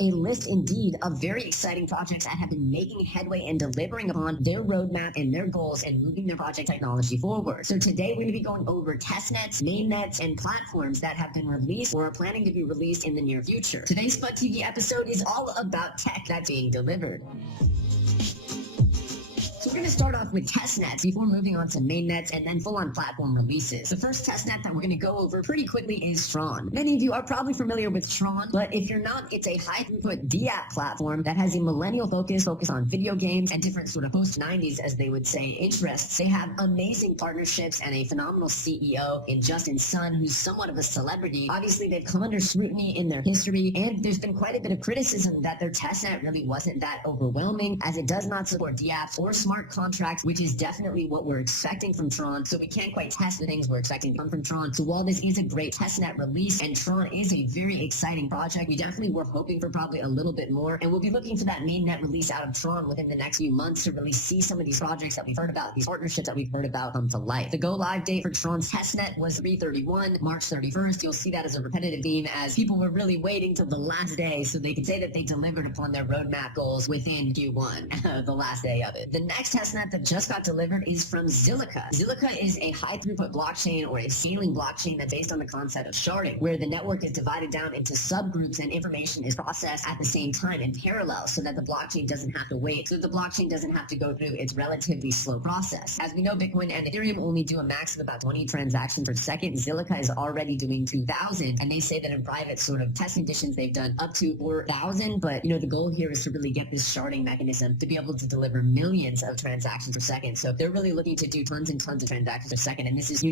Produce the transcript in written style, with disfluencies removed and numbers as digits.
a list indeed of very exciting projects that have been making headway and delivering upon their roadmap and their goals and moving their project technology forward. So today we're going to be going over testnets, mainnets, and platforms that have been released or are planning to be released in the near future. Today's Spud TV episode is all about tech that's being delivered. So we're going to start off with testnets before moving on to mainnets and then full-on platform releases. The first testnet that we're going to go over pretty quickly is Tron. Many of you are probably familiar with Tron, but if you're not, it's a high-throughput DApp platform that has a millennial focus on video games and different sort of post-90s, as they would say, interests. They have amazing partnerships and a phenomenal CEO in Justin Sun, who's somewhat of a celebrity. Obviously, they've come under scrutiny in their history, and there's been quite a bit of criticism that their testnet really wasn't that overwhelming, as it does not support DApps or smart contracts, which is definitely what we're expecting from Tron. So we can't quite test the things we're expecting to come from Tron. So while this is a great testnet release and Tron is a very exciting project, we definitely were hoping for probably a little bit more. And we'll be looking for that mainnet release out of Tron within the next few months to really see some of these projects that we've heard about, these partnerships that we've heard about come to life. The go live date for Tron's testnet was 3/31, March 31st. You'll see that as a repetitive theme, as people were really waiting till the last day so they could say that they delivered upon their roadmap goals within Q1, the last day of it. The next testnet that just got delivered is from Zilliqa. Zilliqa is a high-throughput blockchain or a scaling blockchain that's based on the concept of sharding, where the network is divided down into subgroups and information is processed at the same time in parallel so that the blockchain doesn't have to wait, so the blockchain doesn't have to go through its relatively slow process. As we know, Bitcoin and Ethereum only do a max of about 20 transactions per second. Zilliqa is already doing 2,000, and they say that in private sort of test conditions they've done up to 4,000, but the goal here is to really get this sharding mechanism to be able to deliver millions of transactions per second. So they're really looking to do tons and tons of transactions per second, and this is unique